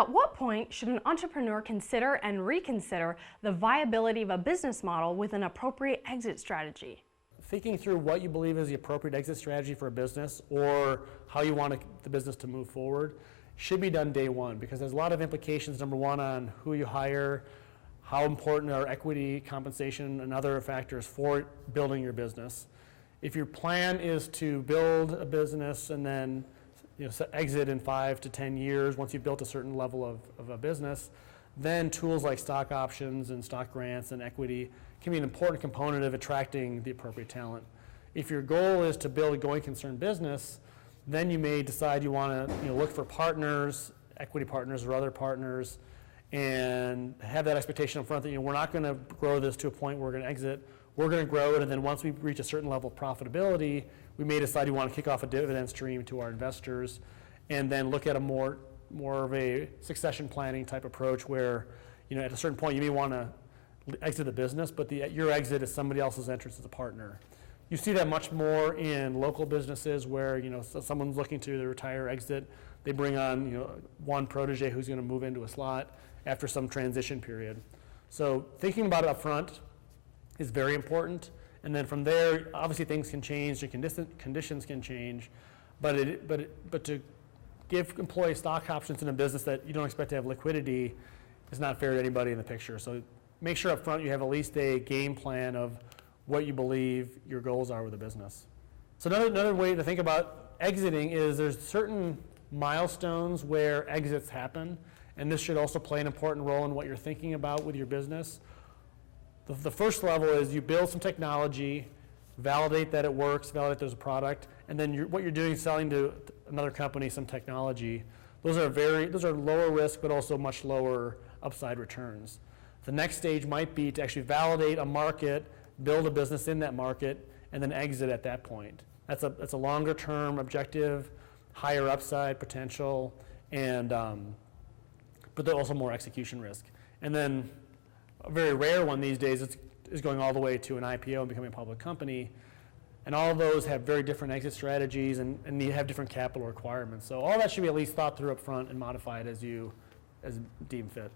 At what point should an entrepreneur consider and reconsider the viability of a business model with an appropriate exit strategy? Thinking through what you believe is the appropriate exit strategy for a business or how you want the business to move forward should be done day one, because there's a lot of implications, number one, on who you hire, how important are equity, compensation, and other factors for building your business. If your plan is to build a business and then exit in 5 to 10 years once you've built a certain level of a business, then tools like stock options and stock grants and equity can be an important component of attracting the appropriate talent. If your goal is to build a going concern business, then you may decide you want to look for partners, equity partners or other partners, and have that expectation up front that we're not going to grow this to a point where we're going to exit. We're going to grow it, and then once we reach a certain level of profitability, we may decide we want to kick off a dividend stream to our investors, and then look at a more of a succession planning type approach where at a certain point you may want to exit the business, but your exit is somebody else's entrance as a partner. You see that much more in local businesses where someone's looking to retire, exit. They bring on one protege who's going to move into a slot after some transition period. So thinking about it up front is very important, and then from there, obviously things can change, your conditions can change, but to give employees stock options in a business that you don't expect to have liquidity is not fair to anybody in the picture. So make sure up front you have at least a game plan of what you believe your goals are with the business. So another way to think about exiting is there's certain milestones where exits happen, and this should also play an important role in what you're thinking about with your business. The first level is you build some technology, validate that it works, validate there's a product, and then what you're doing is selling to another company some technology. Those are lower risk, but also much lower upside returns. The next stage might be to actually validate a market, build a business in that market, and then exit at that point. That's a longer term objective, higher upside potential, and but there's also more execution risk. And then a very rare one these days is going all the way to an IPO and becoming a public company. And all of those have very different exit strategies and you have different capital requirements. So all that should be at least thought through up front and modified as deem fit.